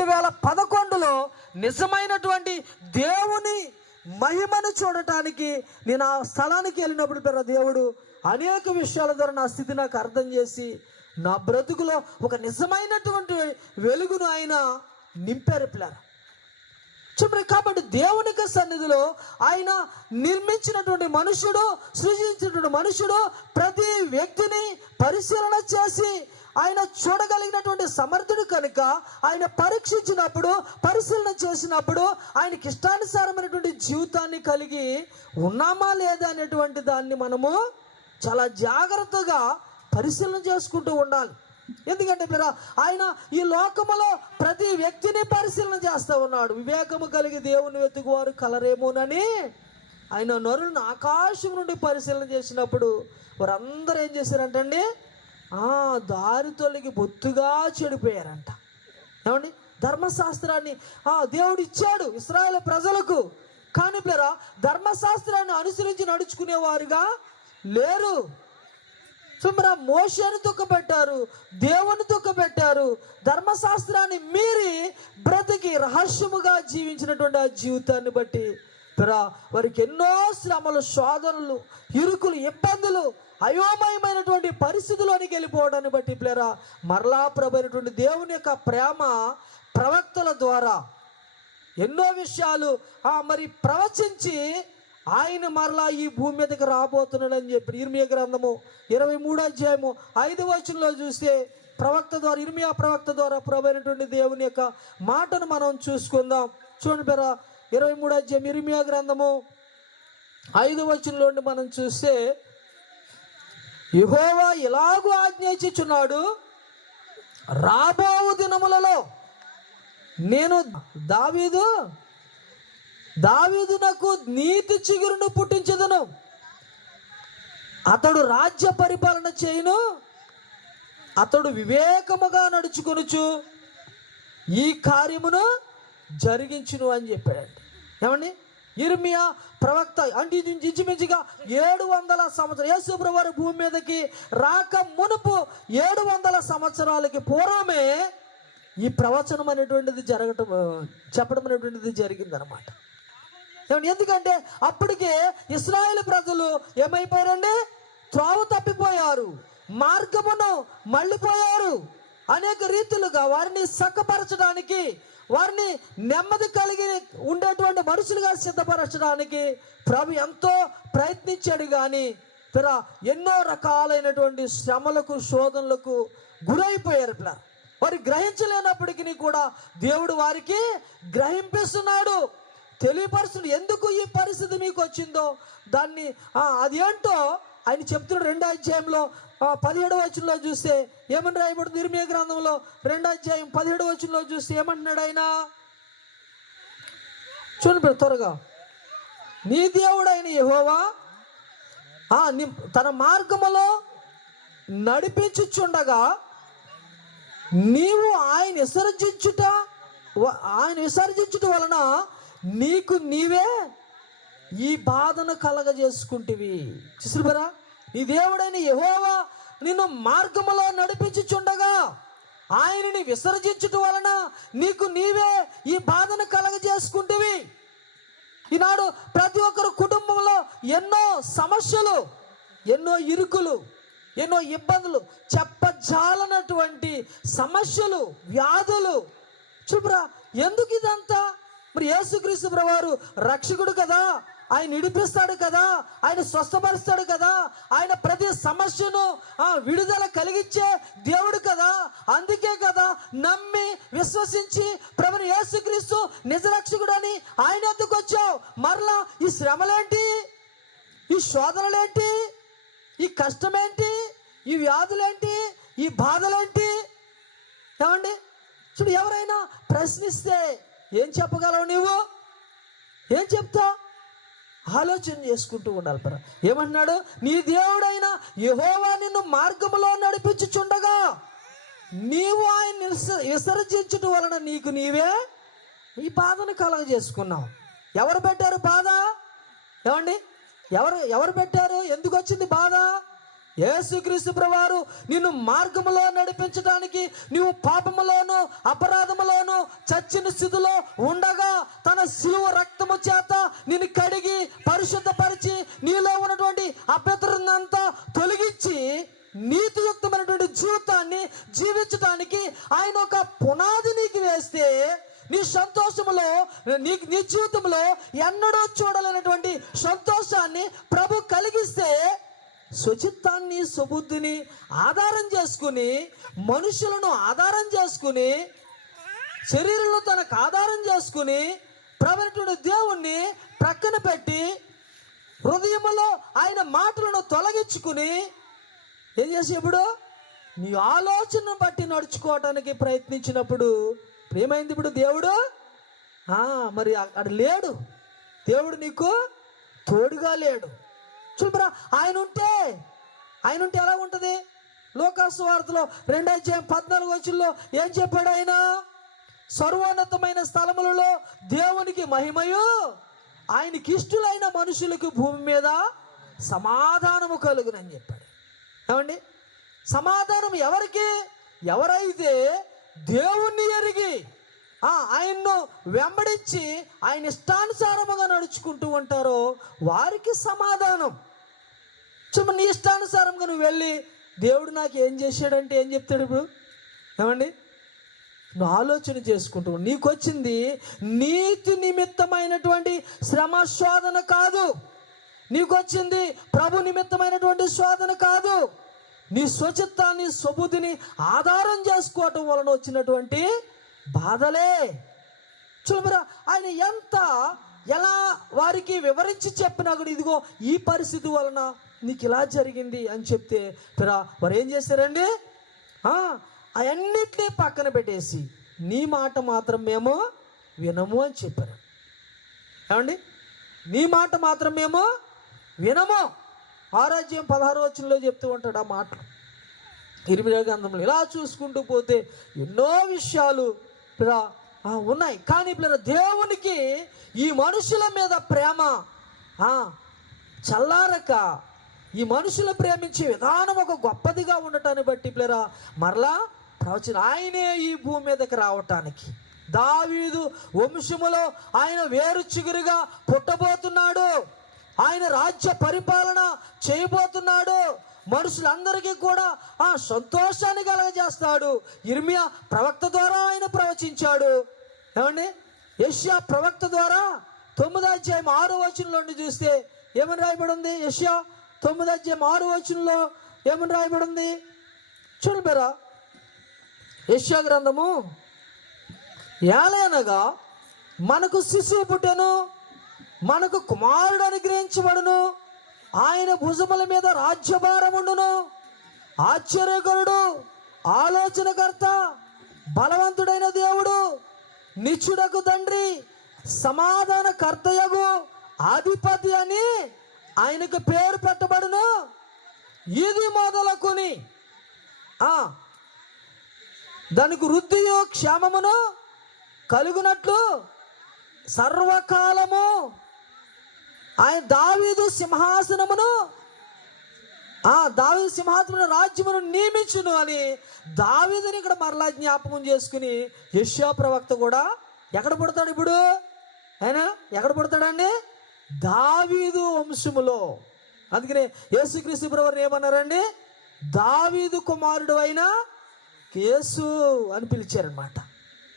2011లో నిజమైనటువంటి దేవుని మహిమను చూడటానికి నేను ఆ స్థలానికి వెళ్ళినప్పుడు దేవుడు అనేక విషయాల ద్వారా నా స్థితి నాకు అర్థం చేసి నా బ్రతుకులో ఒక నిజమైనటువంటి వెలుగును ఆయన నింపారు పిల్లలు. చూడండి, కాబట్టి దేవునికి సన్నిధిలో ఆయన నిర్మించినటువంటి మనుషుడు, సృజించినటువంటి మనుషుడు ప్రతి వ్యక్తిని పరిశీలన చేసి ఆయన చూడగలిగినటువంటి సమర్థుడు కనుక ఆయన పరీక్షించినప్పుడు, పరిశీలన చేసినప్పుడు ఆయనకి ఇష్టానుసారమైనటువంటి జీవితాన్ని కలిగి ఉన్నామా లేదా అనేటువంటి దాన్ని మనము చాలా జాగ్రత్తగా పరిశీలన చేసుకుంటూ ఉండాలి. ఎందుకంటే మీరు ఆయన ఈ లోకములో ప్రతి వ్యక్తిని పరిశీలన చేస్తూ ఉన్నాడు. వివేకము కలిగి దేవుని వెతుకువారు కలరేమోనని ఆయన నరులను ఆకాశం నుండి పరిశీలన చేసినప్పుడు వారందరూ ఏం చేశారంటండి, దారి తొలగి బొత్తుగా చెడిపోయారంట. ఏమండి, ధర్మశాస్త్రాన్ని దేవుడు ఇచ్చాడు ఇశ్రాయేలు ప్రజలకు, కానీ పిల్లరా ధర్మశాస్త్రాన్ని అనుసరించి నడుచుకునేవారుగా లేరు. మరి మోషేను దుఃఖపెట్టారు, దేవుని దుఃఖపెట్టారు. ధర్మశాస్త్రాన్ని మీరి బ్రతికి రహస్యముగా జీవించినటువంటి ఆ జీవితాన్ని బట్టి వారికి ఎన్నో శ్రమలు, శోధనలు, ఇరుకులు, ఇబ్బందులు, అయోమయమైనటువంటి పరిస్థితుల్లోనికి వెళ్ళిపోవడాన్ని బట్టి పిల్లరా మరలా ప్రభైనటువంటి దేవుని యొక్క ప్రేమ ప్రవక్తల ద్వారా ఎన్నో విషయాలు మరి ప్రవచించి ఆయన మరలా ఈ భూమి మీదకి రాబోతున్నాడని చెప్పి ఇర్మియా గ్రంథము 23వ అధ్యాయము 5వ వచనంలో చూస్తే ప్రవక్త ద్వారా, ఇర్మియా ప్రవక్త ద్వారా ప్రభువైనటువంటి దేవుని యొక్క మాటను మనం చూసుకుందాం. చూడండి పేరా 23వ అధ్యాయం ఇర్మియా గ్రంథము 5వ వచనంలో మనం చూస్తే యెహోవా ఇలాగూ ఆజ్ఞయించుచున్నాడు, రాబోవు దినములలో నేను దావీదునకు నీతి చిగురును పుట్టించదును, అతడు రాజ్య పరిపాలన చేయును, అతడు వివేకముగా నడుచుకొనుచు ఈ కార్యమును జరిగించును అని చెప్పాడండి. ఏమండి, ఇర్మియా ప్రవక్త అంటే ఇంచుమించుగా 700 సంవత్సరాలు యేసు ప్రభువు భూమి మీదకి రాక మునుపు 700 సంవత్సరాలకి పూర్వమే ఈ ప్రవచనం అనేటువంటిది చెప్పడం అనేటువంటిది జరిగిందనమాట. ఎందుకంటే అప్పటికే ఇశ్రాయేలు ప్రజలు ఏమైపోయారండి, త్రోవ తప్పిపోయారు, మార్గమును మళ్ళీపోయారు. అనేక రీతులుగా వారిని చక్కపరచడానికి, వారిని నెమ్మది కలిగి ఉండేటువంటి మనుషులుగా సిద్ధపరచడానికి ప్రభు ఎంతో ప్రయత్నించాడు. కానీ ఎన్నో రకాలైనటువంటి శ్రమలకు, శోధనలకు గురైపోయారు. వారు గ్రహించలేనప్పటికీ కూడా దేవుడు వారికి గ్రహింపిస్తున్నాడు, తెలియపరుస్తుంది. ఎందుకు ఈ పరిస్థితి మీకు వచ్చిందో దాన్ని అదేంటో ఆయన చెప్తున్నాడు. 2వ అధ్యాయంలో 17వ వచనంలో చూస్తే ఏమని రాయబడుతుంది, ఇర్మియా గ్రంథంలో 2వ అధ్యాయం 17వ వచనంలో చూస్తే ఏమంటున్నాడు ఆయన, చూడండి త్వరగా. నీ దేవుడైన యెహోవా తన మార్గములో నడిపించుచుండగా నీవు ఆయన విసర్జించుట వలన నీకు నీవే ఈ బాధను కలగజేసుకుంటివి. చూసారా, నీ దేవుడైన యెహోవా నిన్ను మార్గములో నడిపించుచుండగా ఆయనని విసర్జించుట వలన నీకు నీవే ఈ బాధను కలగజేసుకుంటివి. ఈనాడు ప్రతి ఒక్కరు కుటుంబంలో ఎన్నో సమస్యలు, ఎన్నో ఇరుకులు, ఎన్నో ఇబ్బందులు, చెప్పజాలనటువంటి సమస్యలు, వ్యాధులు. చూపురా, ఎందుకు ఇదంతా? మరి యేసుక్రీస్తు ప్రభువారు రక్షకుడు కదా, ఆయన విడిపిస్తాడు కదా, ఆయన స్వస్థపరుస్తాడు కదా, ఆయన ప్రతి సమస్యను విడుదల కలిగించే దేవుడు కదా. అందుకే కదా నమ్మి విశ్వసించి ప్రభుని యేసుక్రీస్తు నిజ రక్షకుడు అని ఆయన ఎందుకు వచ్చావు? మరలా ఈ శ్రమలేంటి, ఈ శోధనలేంటి, ఈ కష్టమేంటి, ఈ వ్యాధులేంటి, ఈ బాధలేంటి? ఏమండి, చూడు, ఎవరైనా ప్రశ్నిస్తే ఏం చెప్పగలవు? నీవు ఏం చెప్తావు? ఆలోచన చేసుకుంటూ ఉండాలి. ఏమంటున్నాడు, నీ దేవుడైన యెహోవా నిన్ను మార్గములో నడిపించుచుండగా నీవు ఆయన విసర్జించుట వలన నీకు నీవే ఈ బాధను కలగజేసుకున్నావు. ఎవరు పెట్టారు బాధ? ఏమండి, ఎవరు పెట్టారు? ఎందుకు వచ్చింది బాధ? యేసుక్రీస్తు ప్రభువారు నిన్ను మార్గములో నడిపించడానికి, నీవు పాపములోను అపరాధములోను చచ్చిన స్థితిలో ఉండగా తన శిలువ రక్తము చేత నిన్ను కడిగి పరిశుద్ధపరిచి నీలో ఉన్నటువంటి అభ్యంతరాన్నంతా తొలగించి నీతియుక్తమైనటువంటి జీవితాన్ని జీవించడానికి ఆయన ఒక పునాది నీకు వేస్తే నీ సంతోషములో నీ జీవితంలో ఎన్నడూ చూడలేనటువంటి సంతోషాన్ని ప్రభు కలిగిస్తే, స్వచిత్తాన్ని సుబుద్ధిని ఆధారం చేసుకుని, మనుషులను ఆధారం చేసుకుని, శరీరంలో తనకు ఆధారం చేసుకుని ప్రభువైనటువంటి దేవుణ్ణి ప్రక్కన పెట్టి హృదయంలో ఆయన మాటలను తొలగించుకుని ఏం చేసి ఇప్పుడు నీ ఆలోచనను బట్టి నడుచుకోవటానికి ప్రయత్నించినప్పుడు ఏమైంది? ఇప్పుడు దేవుడు మరి అక్కడ లేడు, దేవుడు నీకు తోడుగా లేడు. చూడరా, ఆయన ఉంటే ఎలా ఉంటుంది? లోకాసు వార్తలో 2:14 ఏం చెప్పాడు ఆయన? సర్వోన్నతమైన స్థలములలో దేవునికి మహిమయు ఆయనకి ఇష్టలైన మనుషులకు భూమి మీద సమాధానము కలుగునని చెప్పాడు. ఏమండి, సమాధానం ఎవరికి? ఎవరైతే దేవుణ్ణి ఎరిగి ఆయన్ను వెంబడించి ఆయన ఇష్టానుసారముగా నడుచుకుంటూ ఉంటారో వారికి సమాధానం. చుమ్మ నీ ఇష్టానుసారంగా నువ్వు వెళ్ళి దేవుడు నాకు ఏం చేశాడంటే ఏం చెప్తాడు? ఇప్పుడు ఏమండి, నువ్వు ఆలోచన చేసుకుంటూ నీకు వచ్చింది నీతి నిమిత్తమైనటువంటి శ్రమ శోధన కాదు, నీకు వచ్చింది ప్రభు నిమిత్తమైనటువంటి శోధన కాదు, నీ స్వచిత్తాన్ని సుబుద్ధిని ఆధారం చేసుకోవటం వలన వచ్చినటువంటి బాధలే. చూడరా, ఆయన ఎలా వారికి వివరించి చెప్పినా కూడా ఇదిగో ఈ పరిస్థితి వలన నీకు ఇలా జరిగింది అని చెప్తే వారు ఏం చేశారండి? అవన్నిటినీ పక్కన పెట్టేసి నీ మాట మాత్రం మేము వినము అని చెప్పారు. ఏమండి, నీ మాట మాత్రం మేము వినము. 6:16 చెప్తూ ఉంటాడు ఆ మాట. ఇర్మియా గ్రంథంలో ఇలా చూసుకుంటూ పోతే ఎన్నో విషయాలు ఉన్నాయి. కానీ దేవునికి ఈ మనుషుల మీద ప్రేమ చల్లారక, ఈ మనుషులు ప్రేమించే విధానం ఒక గొప్పదిగా ఉండటాన్ని బట్టి మరలా ప్రవచన ఆయనే ఈ భూమి మీదకి రావటానికి, దావీదు వంశములో ఆయన వేరు చిగురుగా పుట్టబోతున్నాడు, ఆయన రాజ్య పరిపాలన చేయబోతున్నాడు, మనుషులందరికీ కూడా సంతోషాన్ని కలగజేస్తాడు. ఇర్మియా ప్రవక్త ద్వారా ఆయన ప్రవచించాడు. ఏమండి, యెషయా ప్రవక్త ద్వారా 9:6 చూస్తే ఏమని రాయబడి ఉంది? యెషయా 9:6 ఏమని రాయబడి ఉంది? చూడబెరా, యెషయా గ్రంథము, ఏలయనగా మనకు శిశువు పుట్టెను, మనకు కుమారుడు అనుగ్రహించబడును, ఆయన భుజముల మీద రాజ్యభారముండును, ఆశ్చర్యకరుడు, ఆలోచనకర్త, బలవంతుడైన దేవుడు, నిత్యుడకు తండ్రి, సమాధాన కర్తయగు అధిపతి అని ఆయనకు పేరు పెట్టబడును. ఇది మొదలుకొని దానికి వృద్ధియు క్షేమమును కలుగునట్లు సర్వకాలము ఆయన దావీదు సింహాసనమును రాజ్యమును నియమించును అని దావీదుని ఇక్కడ మరలా జ్ఞాపకం చేసుకుని యెషయా ప్రవక్త కూడా ఎక్కడ పుడతాడు? ఇప్పుడు ఆయన ఎక్కడ పుడతాడండి? దావీదు వంశములో. అందుకనే యేసుక్రీస్తు ప్రభువుని ఏమన్నారండి? దావీదు కుమారుడు అయిన యేసు అని పిలిచారనమాట.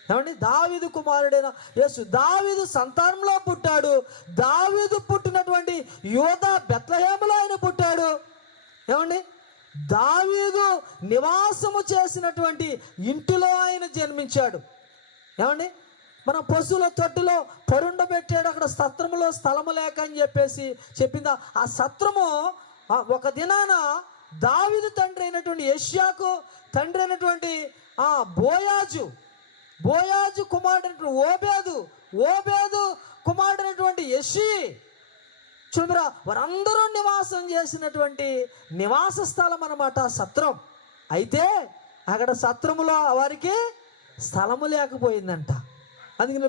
ఏమండి, దావీదు కుమారుడైన యేసు దావీదు సంతానంలో పుట్టాడు. దావీదు పుట్టినటువంటి యోధా బెత్లెహేములో ఆయన పుట్టాడు. ఏమండి, దావీదు నివాసము చేసినటువంటి ఇంటిలో ఆయన జన్మించాడు. ఏమండి, మన పశువుల తొట్టులో పరుండబెట్టాడు, అక్కడ సత్రములో స్థలము లేక అని చెప్పిందా. ఆ సత్రము ఒక దినాన దావీదు తండ్రి అయినటువంటి యెషయాకు తండ్రి అయినటువంటి బోయాజు కుమారుడు ఓబేదు కుమారుడైనటువంటి యెషీ, చూడరా, వారందరూ నివాసం చేసినటువంటి నివాస స్థలం అన్నమాట సత్రం. అయితే అక్కడ సత్రములో వారికి స్థలము లేకపోయిందంట. అందుకని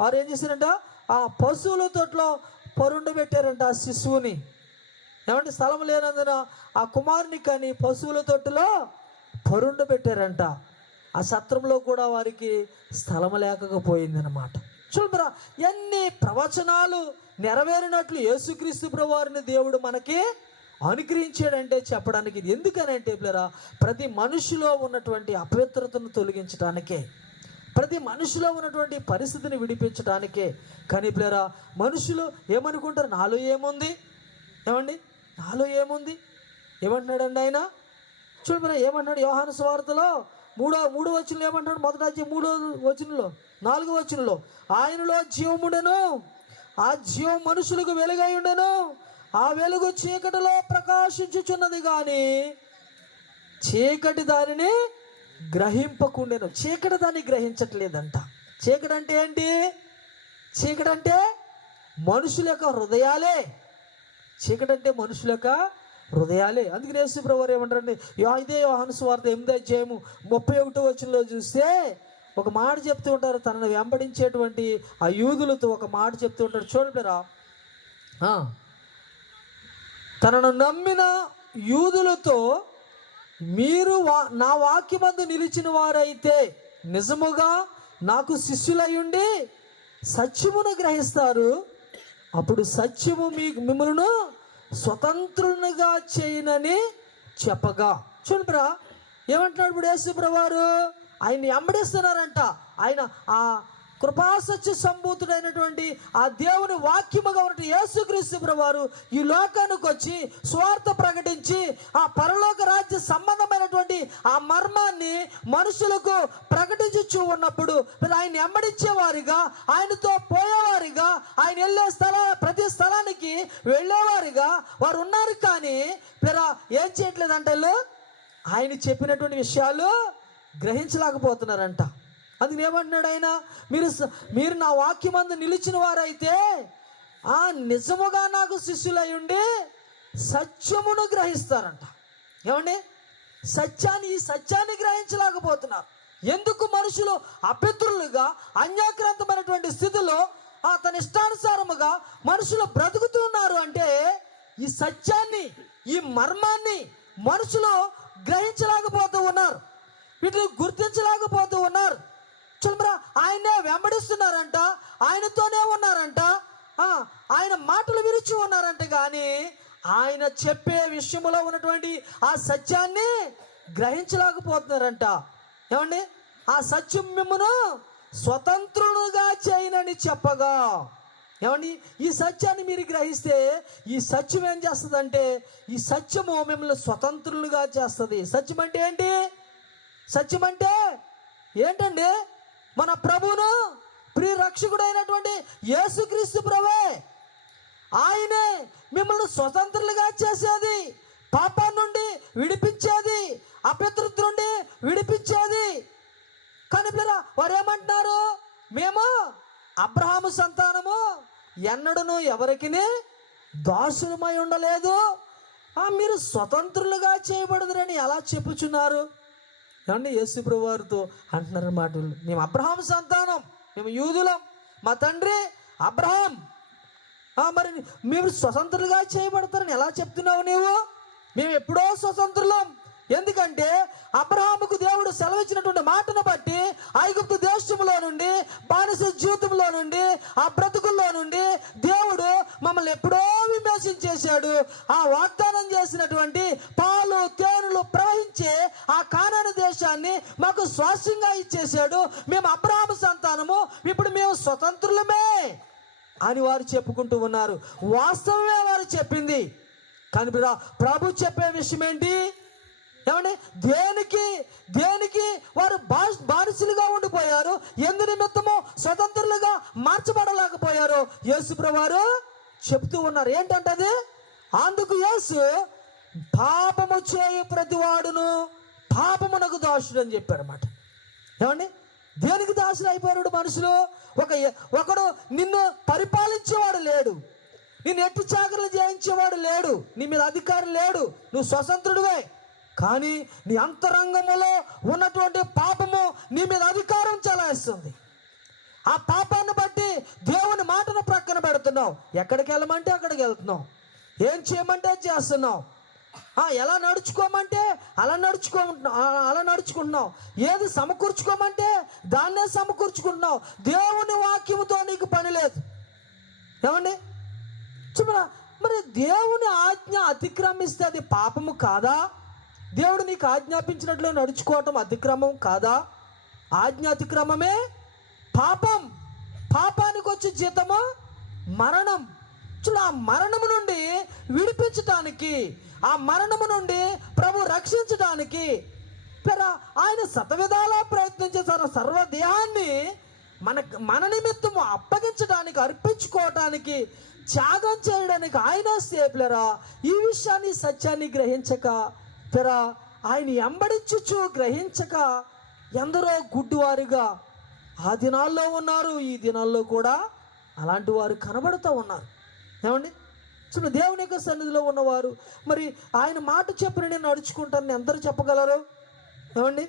వారు ఏం చేశారంట? ఆ పశువుల తోటలో పరుండబెట్టారంట ఆ శిశువుని. ఏమంటే స్థలం లేనందున ఆ కుమారుని కానీ పశువుల తొట్టులో పరుండ పెట్టారంట. ఆ సత్రంలో కూడా వారికి స్థలం లేకపోయిందనమాట. చూడరా, ఎన్ని ప్రవచనాలు నెరవేరినట్లు యేసుక్రీస్తు ప్రభువారిని దేవుడు మనకి అనుగ్రహించాడంటే చెప్పడానికి ఇది ఎందుకనంటే పిల్లరా, ప్రతి మనిషిలో ఉన్నటువంటి అపవిత్రతను తొలగించడానికే, ప్రతి మనిషిలో ఉన్నటువంటి పరిస్థితిని విడిపించడానికే. కానీ పిల్లరా, మనుషులు ఏమనుకుంటారు, నాలో ఏముంది, ఏమండి నాలో ఏముంది, ఏమంటున్నాడండి ఆయన? చూడరా, ఏమంటున్నాడు యోహాను సువార్తలో మూడో వచనంలో ఏమంటాడు? మొదటి అధ్యాయం 3వ వచనంలో 4వ వచనంలో, ఆయనలో జీవముండెను, ఆ జీవం మనుషులకు వెలుగై ఉండెను, ఆ వెలుగు చీకటిలో ప్రకాశించుచున్నది కానీ చీకటి దానిని గ్రహింపకుండెను. చీకటి దాన్ని గ్రహించట్లేదంట. చీకటి అంటే ఏంటి? చీకటి అంటే మనుషుల యొక్క హృదయాలే. చీకటి అంటే మనుషుల యొక్క హృదయాలే. అందుకని యేసు ప్రభువారు ఏమంటారండి, ఇదే యోహాను సువార్త 8వ అధ్యాయము 31వ వచనంలో చూస్తే ఒక మాట చెప్తూ ఉంటారు. తనను వెంబడించేటువంటి ఆ యూదులతో ఒక మాట చెప్తూ ఉంటారు. చూడండిరా, తనను నమ్మిన యూదులతో, మీరు నా వాక్యమందు నిలిచిన వారైతే నిజముగా నాకు శిష్యులయ్యుండి సత్యమును గ్రహిస్తారు, అప్పుడు సత్యము మిమ్మల్ని స్వతంత్రునిగా చేయనని చెప్పగా. చూడరా, ఏమంటున్నాడు ఇప్పుడు యేసు ప్రభువారు? ఆయన్ని వెంబడిస్తున్నారంట. ఆయన ఆ కృపాసత్య సంభూతుడైనటువంటి ఆ దేవుని వాక్యముగా ఉన్న యేసుక్రీస్తు ప్రభువారు ఈ లోకానికి వచ్చి స్వార్థ ప్రకటించి ఆ పరలోక రాజ్య సంబంధమైనటువంటి ఆ మర్మాన్ని మనుషులకు ప్రకటించు ఉన్నప్పుడు ఆయన వెంబడించేవారిగా, ఆయనతో పోయేవారిగా, ఆయన వెళ్ళే ప్రతి స్థలానికి వెళ్ళేవారిగా వారు ఉన్నారు. కానీ ఏం చేయట్లేదంటే ఆయన చెప్పినటువంటి విషయాలు గ్రహించలేకపోతున్నారంట. అందుకని ఏమంటున్నాడు ఆయన? మీరు నా వాక్యమందు నిలిచిన వారైతే నిజముగా నాకు శిష్యులై ఉండి సత్యమును గ్రహిస్తారంట. ఏమండి, ఈ సత్యాన్ని గ్రహించలేకపోతున్నారు. ఎందుకు? మనుషులు అపిత్రులుగా అన్యాక్రాంతమైనటువంటి స్థితిలో తన ఇష్టానుసారముగా మనుషులు బ్రతుకుతున్నారు అంటే ఈ సత్యాన్ని, ఈ మర్మాన్ని మనుషులు గ్రహించలేకపోతూ ఉన్నారు, వీటిని గుర్తించలేకపోతూ ఉన్నారు. చూడరా, ఆయనే వెంబడిస్తున్నారంట, ఆయనతోనే ఉన్నారంట, ఆయన మాటలు విరిచి ఉన్నారంట. కానీ ఆయన చెప్పే విషయంలో ఉన్నటువంటి ఆ సత్యాన్ని గ్రహించలేకపోతున్నారంట. ఏమండి, ఆ సత్యం మిమ్మను స్వతంత్రులుగా చేయనని చెప్పగా. ఏమండి, ఈ సత్యాన్ని మీరు గ్రహిస్తే ఈ సత్యం ఏం చేస్తుందంటే, ఈ సత్యము మిమ్మల్ని స్వతంత్రులుగా చేస్తుంది. సత్యం అంటే ఏంటి? సత్యం అంటే ఏంటండి? మన ప్రభువును ప్రియ రక్షకుడైనటువంటి యేసుక్రీస్తు ప్రభువే. ఆయనే మిమ్మల్ని స్వతంత్రులుగా చేసేది, పాపం నుండి విడిపించేది, అపవిత్రత నుండి విడిపించేది. కానీ వారు ఏమంటున్నారు? మేము అబ్రహాము సంతానము, ఎన్నడను ఎవరికి దాసులమై ఉండలేదు, మీరు స్వతంత్రులుగా చేయబడదురని ఎలా చెప్పుచున్నారు? ఏమండి, యేసు ప్రభు వారితో అంటున్నారు మాటలు. మేము అబ్రహాము సంతానం, మేము యూదులం, మా తండ్రి అబ్రహాం, మరి మేము స్వతంత్రులుగా చేయబడతారని ఎలా చెప్తున్నావు నీవు? మేము ఎప్పుడో స్వతంత్రులం. ఎందుకంటే అబ్రహాముకు దేవుడు సెలవిచ్చినటువంటి మాటను బట్టి ఐగుప్తు దేశంలో నుండి, బానిస జీవితంలో నుండి, ఆ బ్రతుకుల్లో నుండి దేవుడు మమ్మల్ని ఎప్పుడో విమోచించేశాడు. ఆ వాగ్దానం చేసినటువంటి పాలు తేనెలు ప్రవహించే ఆ కానాను దేశాన్ని మాకు స్వాస్థ్యంగా ఇచ్చేశాడు. మేము అబ్రహాము సంతానము, ఇప్పుడు మేము స్వతంత్రులమే అని వారు చెప్పుకుంటూ ఉన్నారు. వాస్తవమే వారు చెప్పింది. కానీ ప్రభు చెప్పే విషయం ఏంటి? ఏమండి, దేనికి వారు బానిసలుగా ఉండిపోయారు? ఎందు నిమిత్తము స్వతంత్రులుగా మార్చబడలేకపోయారు? యేసు ప్రభువారు చెప్తూ ఉన్నారు. ఏంటంటది? అందుకు యేసు పాపము చేయు ప్రతివాడును పాపమునకు దాసుడు అని చెప్పారు అన్నమాట. ఏమండి, దేనికి దాసులు అయిపోయాడు మనుషులు? ఒకడు నిన్ను పరిపాలించేవాడు లేడు, నిన్ను ఎట్టి చాకరీలు చేయించేవాడు లేడు, నీ మీద అధికారం లేడు, నువ్వు స్వతంత్రుడివే. కానీ నీ అంతరంగములో ఉన్నటువంటి పాపము నీ మీద అధికారం చెలాయిస్తుంది. ఆ పాపాన్ని బట్టి దేవుని మాటను ప్రక్కన పెడుతున్నావు. ఎక్కడికి వెళ్ళమంటే అక్కడికి వెళ్తున్నావు, ఏం చేయమంటే చేస్తున్నావు, ఎలా నడుచుకోమంటే అలా నడుచుకుంటున్నావు, ఏది సమకూర్చుకోమంటే దాన్నే సమకూర్చుకుంటున్నావు. దేవుని వాక్యముతో నీకు పని లేదు. ఏమండి చూడరా, మరి దేవుని ఆజ్ఞ అతిక్రమిస్తే అది పాపము కాదా? దేవుడు నీకు ఆజ్ఞాపించినట్లు నడుచుకోవటం అతిక్రమం కాదా? ఆజ్ఞ అతిక్రమమే పాపం. పాపానికి వచ్చే జీతము మరణం. చూడ, ఆ మరణము నుండి విడిపించటానికి, ఆ మరణము నుండి ప్రభు రక్షించడానికి ఆయన శతవిధాలా ప్రయత్నించే సర్వదేహాన్ని మన నిమిత్తము అప్పగించడానికి, అర్పించుకోవటానికి, త్యాగం చేయడానికి ఆయన సేపులరా. ఈ విషయాన్ని, సత్యాన్ని గ్రహించక ఆయన ఎంబడించుచు గ్రహించక ఎందరో గుడ్డివారిగా ఆ దినాల్లో ఉన్నారు. ఈ దినాల్లో కూడా అలాంటి వారు కనబడుతూ ఉన్నారు. ఏమండి చూడండి, దేవుని యొక్క సన్నిధిలో ఉన్నవారు మరి ఆయన మాట చెప్పిన నేను నడుచుకుంటానని ఎందరూ చెప్పగలరు? ఏమండి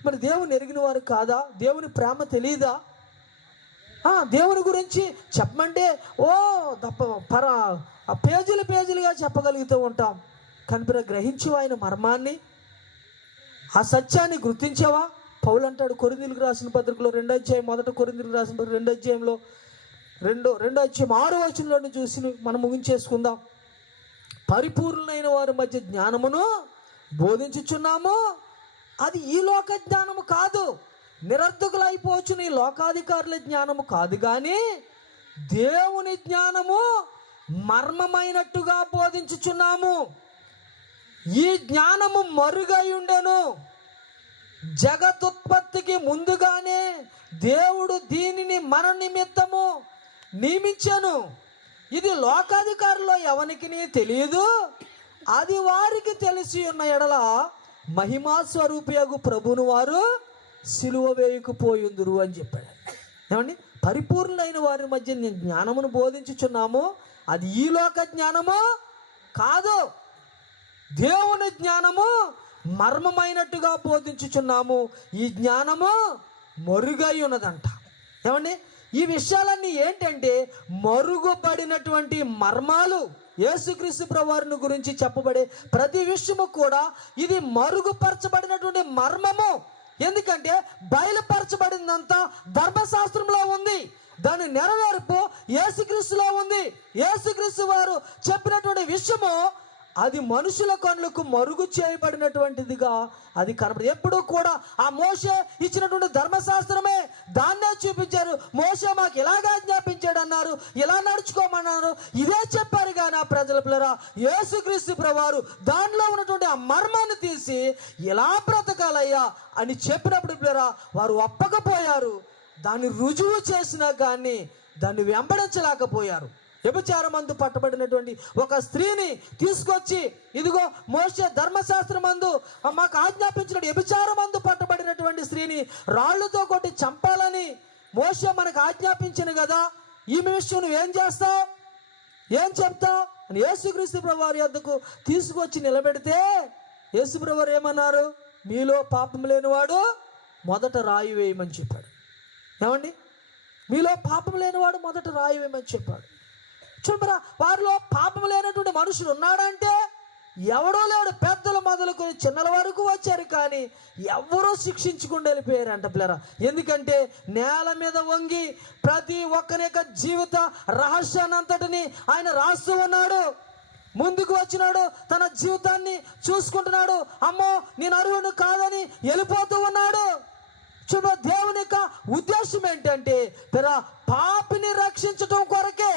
మరి దేవుని ఎరిగిన వారు కాదా? దేవుని ప్రేమ తెలియదా? దేవుని గురించి చెప్పమంటే పేజీలుగా చెప్పగలుగుతూ ఉంటాం. కానీ గ్రహించు ఆయన మర్మాన్ని, ఆ సత్యాన్ని గుర్తించావా? పౌలు అంటాడు కొరింథీయులకు రాసిన పత్రికలో 2వ అధ్యాయం, మొదట కొరింథీయులకు రాసిన 2వ అధ్యాయంలో 2వ అధ్యాయం 6వ వచనంలో చూసి మనం ముగించేసుకుందాం. పరిపూర్ణులైన వారి మధ్య జ్ఞానమును బోధించుచున్నాము, అది ఈ లోక జ్ఞానము కాదు, నిరర్ధకులైపోవచ్చును ఈ లోకాధికారుల జ్ఞానము కాదు, కానీ దేవుని జ్ఞానము మర్మమైనట్టుగా బోధించుచున్నాము. ఈ జ్ఞానము మరుగై ఉండెను. జగతుత్పత్తికి ముందుగానే దేవుడు దీనిని మన నిమిత్తము నియమించెను. ఇది లోకాధికారులో ఎవనికి తెలియదు, అది వారికి తెలిసి ఉన్న ఎడల మహిమా స్వరూపియగు ప్రభువును వారు సిలువ వేయకపోయిందురు అని చెప్పాడు. ఏమండి పరిపూర్ణులైన వారి మధ్య నేను జ్ఞానమును బోధించుచున్నాము, అది ఈ లోక జ్ఞానము కాదు, దేవుని జ్ఞానము మర్మమైనట్టుగా బోధించుచున్నాము. ఈ జ్ఞానము మరుగై ఉన్నదంట. ఏమండి ఈ విషయాలన్నీ ఏంటంటే మరుగుపడినటువంటి మర్మాలు. యేసుక్రీస్తు ప్రభువారిని గురించి చెప్పబడే ప్రతి విషయము కూడా ఇది మరుగుపరచబడినటువంటి మర్మము. ఎందుకంటే బయలుపరచబడిందంతా ధర్మశాస్త్రంలో ఉంది, దాని నెరవేర్పు యేసుక్రీస్తులో ఉంది. యేసుక్రీస్తు వారు చెప్పినటువంటి విషయము అది మనుషుల కన్నులకు మరుగు చేయబడినటువంటిదిగా అది కనబడదు. ఎప్పుడు కూడా ఆ మోషే ఇచ్చినటువంటి ధర్మశాస్త్రమే దాన్నే చూపించారు. మోషే మాకు ఇలాగా ఆజ్ఞాపించాడు అన్నారు, ఇలా నడుచుకోమన్నారు, ఇదే చెప్పారు. కానీ ఆ ప్రజల పిల్లరా యేసుక్రీస్తు ప్రభువారు దానిలో ఉన్నటువంటి ఆ మర్మాన్ని తీసి ఎలా బ్రతకాలయ్యా అని చెప్పినప్పుడు పిల్లరా వారు ఒప్పకపోయారు. దాన్ని రుజువు చేసినా కానీ దాన్ని వెంబడించలేకపోయారు. వ్యభిచారమందు పట్టబడినటువంటి ఒక స్త్రీని తీసుకొచ్చి, ఇదిగో మోషే ధర్మశాస్త్రమందు మాకు ఆజ్ఞాపించిన వ్యభిచారమందు పట్టబడినటువంటి స్త్రీని రాళ్లతో కొట్టి చంపాలని మోషే మనకు ఆజ్ఞాపించిన కదా, ఈమె విషయం నువ్వేం చేస్తావు, ఏం చెప్తావు అని యేసుక్రీస్తు ప్రభువారి యొద్దకు తీసుకొచ్చి నిలబెడితే యేసు ప్రభువారు ఏమన్నారు? మీలో పాపం లేనివాడు మొదట రాయి వేయమని చెప్పాడు. ఏమండి మీలో పాపం లేనివాడు మొదట రాయి వేయమని చెప్పాడు. చూడరా వారిలో పాపం లేనటువంటి మనుషులు ఉన్నాడంటే ఎవడో లేడు. పెద్దలు మొదలుకొని చిన్నల వరకు వచ్చారు, కానీ ఎవరూ శిక్షించుకుండా వెళ్ళిపోయారంట పిల్లరా. ఎందుకంటే నేల మీద వంగి ప్రతి ఒక్కరి యొక్క జీవిత రహస్యాన్ని అంతటిని ఆయన రాస్తూ ఉన్నాడు. ముందుకు వచ్చినాడు, తన జీవితాన్ని చూసుకుంటున్నాడు. అమ్మో నేను అర్హుడు కాదని వెళ్ళిపోతూ ఉన్నాడు. చూడ దేవుని యొక్క ఉద్దేశం ఏంటంటే పాపిని రక్షించటం కొరకే.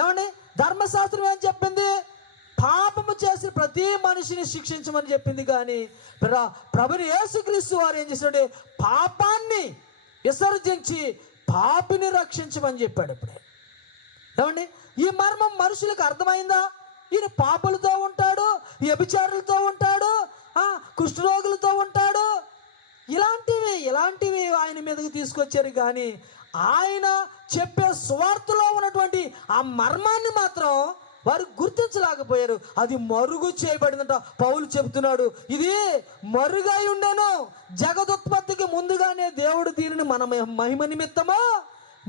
ఏమండి ధర్మశాస్త్రం ఏం చెప్పింది? పాపము చేసి ప్రతి మనిషిని శిక్షించమని చెప్పింది. కానీ ప్రభుని యేసుక్రీస్తు వారు ఏం చేశాడు? పాపాన్ని విసర్జించి పాపిని రక్షించమని చెప్పాడు. ఇప్పుడే ఏమండి ఈ మర్మం మనుషులకు అర్థమైందా? ఈయన పాపులతో ఉంటాడు, వ్యభిచారులతో ఉంటాడు, కుష్ఠరోగులతో ఉంటాడు, ఇలాంటివి ఆయన మీదకి తీసుకొచ్చారు. కానీ ఆయన చెప్పే సువార్తలో ఉన్నటువంటి ఆ మర్మాన్ని మాత్రం వారు గుర్తించలేకపోయారు. అది మరుగు చేయబడిందంట. పౌలు చెబుతున్నాడు, ఇది మరుగై ఉండెను. జగదుత్పత్తికి ముందుగానే దేవుడు దీనిని మన మహిమ నిమిత్తమో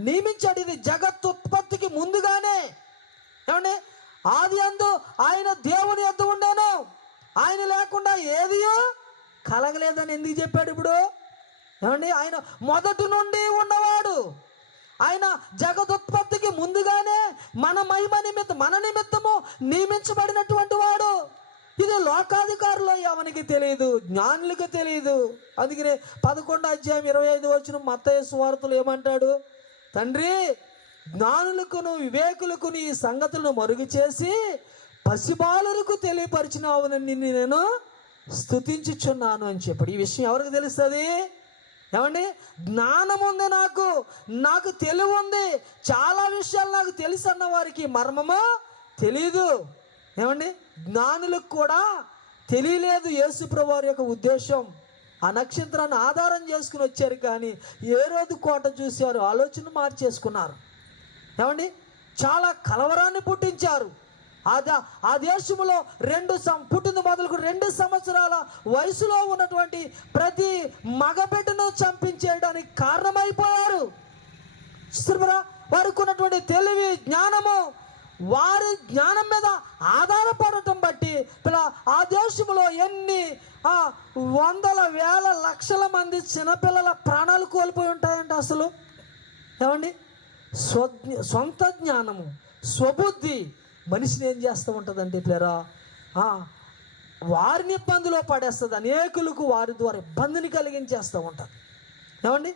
నియమించాడు. ఇది జగత్తుత్పత్తికి ముందుగానే. ఏమండి ఆది యందు ఆయన దేవుని యొద్ద ఉండెను, ఆయన లేకుండా ఏది కలగలేదని ఎందుకు చెప్పాడు ఇప్పుడు? ఏమండి, ఆయన మొదటి నుండి ఉన్నవాడు. ఆయన జగదుత్పత్తికి ముందుగానే మన మహిమ నిమిత్తం, మన నిమిత్తము నియమించబడినటువంటి వాడు. ఇది లోకాధికారులు ఎవరికి తెలియదు, జ్ఞానులకు తెలియదు. అందుకనే 11:25 మత్తయి సువార్తలు ఏమంటాడు? తండ్రి, జ్ఞానులకును వివేకులకును ఈ సంగతులను మరుగు చేసి పసిబాలులకు తెలియపరిచినావునని నిన్ను నేను స్తుతించుచున్నాను అని చెప్పాడు. ఈ విషయం ఎవరికి తెలుస్తుంది? ఏమండి, జ్ఞానం ఉంది, నాకు తెలివి ఉంది, చాలా విషయాలు నాకు తెలుసు అన్న వారికి మర్మము తెలీదు. ఏమండి, జ్ఞానులకు కూడా తెలియలేదు యేసు ప్రభువు వారి యొక్క ఉద్దేశం. ఆ నక్షత్రాన్ని ఆధారం చేసుకుని వచ్చారు, కానీ హేరోదు కోట చూశారు, ఆలోచన మార్చేసుకున్నారు. ఏమండి, చాలా కలవరాన్ని పుట్టించారు. ఆ దేశంలో పుట్టింది మొదలుకు 2 సంవత్సరాల వయసులో ఉన్నటువంటి ప్రతి మగబిడ్డను చంపించేయడానికి కారణమైపోయారు. వారికి ఉన్నటువంటి తెలివి, జ్ఞానము, వారి జ్ఞానం మీద ఆధారపడటం బట్టి ఆ దేశంలో ఎన్ని వందల వేల లక్షల మంది చిన్నపిల్లల ప్రాణాలు కోల్పోయి ఉంటాయంటే అసలు. ఏమండి, సొంత జ్ఞానము, స్వబుద్ధి మనిషిని ఏం చేస్తూ ఉంటుందంటే పిల్లరా, వారిని ఇబ్బందిలో పడేస్తుంది, అనేకులకు వారి ద్వారా ఇబ్బందిని కలిగించేస్తూ ఉంటుంది. ఏమండి,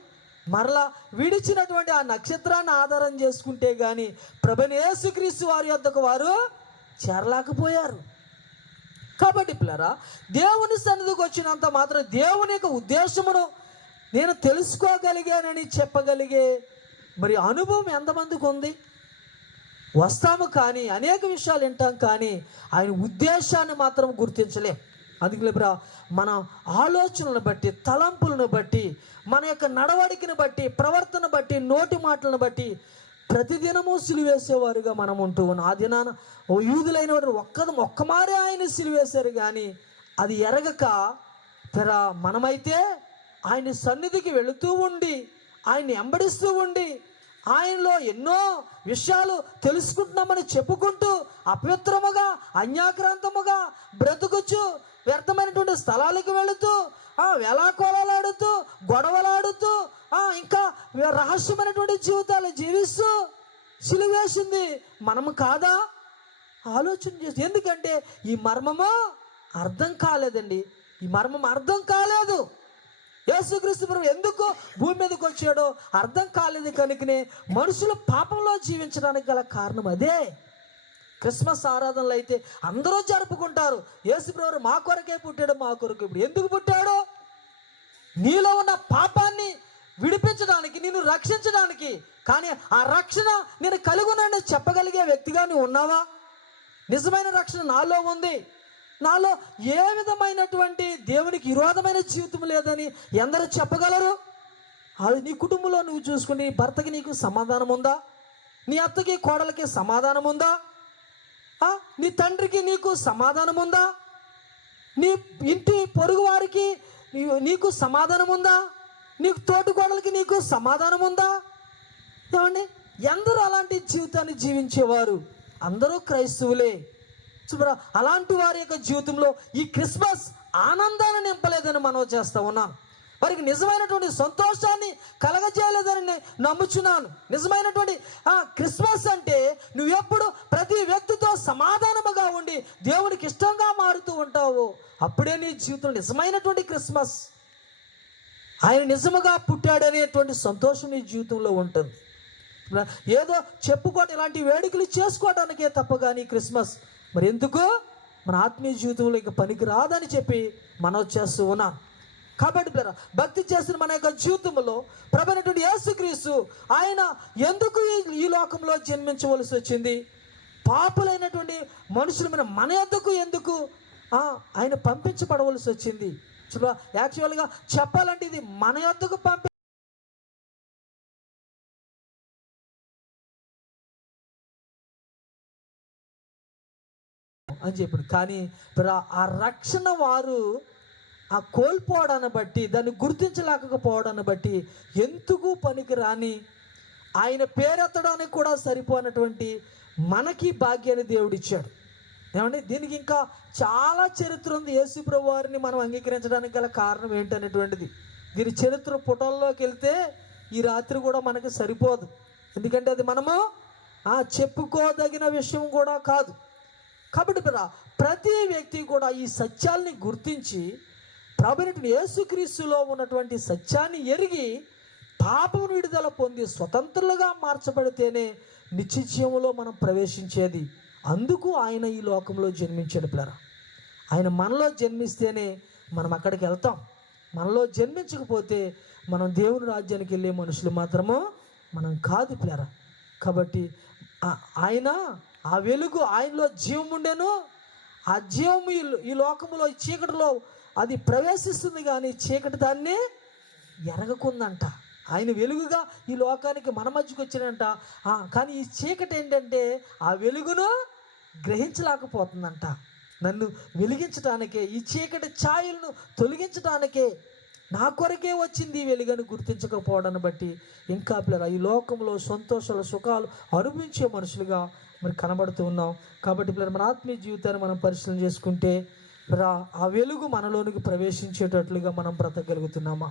మరలా విడిచినటువంటి ఆ నక్షత్రాన్ని ఆధారం చేసుకుంటే కానీ ప్రభువైన యేసుక్రీస్తు వారి యొద్దకు వారు చేరలేకపోయారు. కాబట్టి పిల్లరా, దేవుని సన్నిధికి వచ్చినంత మాత్రం దేవుని యొక్క ఉద్దేశమును నేను తెలుసుకోగలిగానని చెప్పగలిగే మరి అనుభవం ఎంతమందికి ఉంది? వస్తాము కానీ అనేక విషయాలు వింటాం, కానీ ఆయన ఉద్దేశాన్ని మాత్రం గుర్తించలేం. అందుకే మన ఆలోచనలను బట్టి, తలంపులను బట్టి, మన యొక్క నడవడికను బట్టి, ప్రవర్తన బట్టి, నోటి మాటలను బట్టి ప్రతిదినము సిలువేసేవారుగా మనం ఉంటూ ఉన్నాం. ఆ దినాన యూదులైన వారు ఒక్కమారే ఆయన సిలువేశారు, కానీ అది ఎరగక మనమైతే ఆయన సన్నిధికి వెళుతూ ఉండి, ఆయన్ని వెంబడిస్తూ ఉండి, ఆయనలో ఎన్నో విషయాలు తెలుసుకుంటున్నామని చెప్పుకుంటూ అపవిత్రముగా, అన్యాక్రాంతముగా బ్రతుకుచు వ్యర్థమైనటువంటి స్థలాలకు వెళుతూ వేలాకోలాడుతూ, గొడవలాడుతూ, ఇంకా రహస్యమైనటువంటి జీవితాలు జీవిస్తూ సిలువేసింది మనము కాదా? ఆలోచన చేసి. ఎందుకంటే ఈ మర్మము అర్థం కాలేదండి. ఈ మర్మం అర్థం కాలేదు. యేసుక్రీస్తు ప్రభువు ఎందుకు భూమి మీదకి వచ్చాడో అర్థం కాలేదు కనుకనే మనుషులు పాపంలో జీవించడానికి గల కారణం అదే. క్రిస్మస్ ఆరాధనలు అయితే అందరూ జరుపుకుంటారు. యేసు ప్రభువు మా కొరకే పుట్టాడు, మా కొరకు. ఇప్పుడు ఎందుకు పుట్టాడు? నీలో ఉన్న పాపాన్ని విడిపించడానికి, నిన్ను రక్షించడానికి. కానీ ఆ రక్షణ నేను కలుగునని చెప్పగలిగే వ్యక్తిగా నువ్వు ఉన్నావా? నిజమైన రక్షణ నాలో ఉంది. నాలో ఏ విధమైనటువంటి దేవునికి విరోధమైన జీవితం లేదని ఎందరూ చెప్పగలరు? అది నీ కుటుంబంలో నువ్వు చూసుకుని, భర్తకి నీకు సమాధానం ఉందా? నీ అత్తకి కోడలకి సమాధానం ఉందా? నీ తండ్రికి నీకు సమాధానం ఉందా? నీ ఇంటి పొరుగు వారికి నీకు సమాధానం ఉందా? నీకు తోటి కోడలకి నీకు సమాధానం ఉందా? ఏమండి, ఎందరూ అలాంటి జీవితాన్ని జీవించేవారు? అందరూ క్రైస్తవులే. అలాంటి వారి యొక్క జీవితంలో ఈ క్రిస్మస్ ఆనందాన్ని నింపలేదని మనం చేస్తూ ఉన్నాం. వారికి నిజమైనటువంటి సంతోషాన్ని కలగజేయలేదని నమ్ముచున్నాను. నిజమైనటువంటి క్రిస్మస్ అంటే నువ్వెప్పుడు ప్రతి వ్యక్తితో సమాధానముగా ఉండి దేవునికి ఇష్టంగా మారుతూ ఉంటావు. అప్పుడే నీ జీవితంలో నిజమైనటువంటి క్రిస్మస్. ఆయన నిజముగా పుట్టాడనేటువంటి సంతోషం నీ జీవితంలో ఉంటుంది. ఏదో చెప్పుకోవటం, ఇలాంటి వేడుకలు చేసుకోవడానికే తప్ప కానీ క్రిస్మస్ మరి ఎందుకు మన ఆత్మీయ జీవితంలో ఇంకా పనికి రాదని చెప్పి మనం చేస్తూ ఉన్నాం. కాబట్టి భక్తి చేసిన మన యొక్క జీవితంలో ప్రభువైనటువంటి యేసుక్రీస్తు ఆయన ఎందుకు ఈ లోకంలో జన్మించవలసి వచ్చింది? పాపులైనటువంటి మనుషుల మీద మన యొద్దకు ఎందుకు ఆయన పంపించబడవలసి వచ్చింది? యాక్చువల్గా చెప్పాలంటే ఇది మన యొద్దకు అని చెప్పాడు. కానీ ఆ రక్షణ వారు కోల్పోవడాన్ని బట్టి, దాన్ని గుర్తించలేకపోవడాన్ని బట్టి ఎందుకు పనికి రాని, ఆయన పేరెత్తడానికి కూడా సరిపోయినటువంటి మనకి భాగ్యాన్ని దేవుడిచ్చాడు. ఏమండి, దీనికి ఇంకా చాలా చరిత్ర ఉంది. యేసు ప్రభు వారిని మనం అంగీకరించడానికి గల కారణం ఏంటనేటువంటిది దీని చరిత్ర పుటల్లోకి వెళ్తే ఈ రాత్రి కూడా మనకి సరిపోదు. ఎందుకంటే అది మనము చెప్పుకోదగిన విషయం కూడా కాదు. కాబట్టి ప్రతి వ్యక్తి కూడా ఈ సత్యాల్ని గుర్తించి ప్రభువైన యేసుక్రీస్తులో ఉన్నటువంటి సత్యాన్ని ఎరిగి పాపం విడుదల పొంది స్వతంత్రులుగా మార్చబడితేనే నిత్య జీవంలో మనం ప్రవేశించేది. అందుకు ఆయన ఈ లోకంలో జన్మించాడు పిల్లరా. ఆయన మనలో జన్మిస్తేనే మనం అక్కడికి వెళ్తాం. మనలో జన్మించకపోతే మనం దేవుని రాజ్యానికి వెళ్ళే మనుషులు మాత్రమో మనం కాదు పిల్లరా. కాబట్టి ఆయన ఆ వెలుగు, ఆయనలో జీవం ఉండేను. ఆ జీవం ఈ లోకంలో ఈ చీకటిలో అది ప్రవేశిస్తుంది, కానీ చీకటి దాన్ని ఎరగకుందంట. ఆయన వెలుగుగా ఈ లోకానికి మన మధ్యకి వచ్చినంట. కానీ ఈ చీకటి ఏంటంటే ఆ వెలుగును గ్రహించలేకపోతుందంట. నన్ను వెలిగించడానికే, ఈ చీకటి ఛాయలను తొలగించడానికే నా కొరకే వచ్చింది ఈ వెలుగని గుర్తించకపోవడాన్ని బట్టి ఇంకా పిల్లలు ఈ లోకంలో సంతోషాలు సుఖాలు అనుభవించే మనుషులుగా మరి కనబడుతూ ఉన్నాం. కాబట్టి పిల్లలు మన ఆత్మీయ జీవితాన్ని మనం పరిశీలన చేసుకుంటే ఆ వెలుగు మనలోనికి ప్రవేశించేటట్లుగా మనం బ్రతకగలుగుతున్నామా?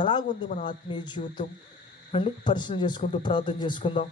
ఎలాగుంది మన ఆత్మీయ జీవితం అండి? పరిశీలన చేసుకుంటూ ప్రార్థన చేసుకుందాం.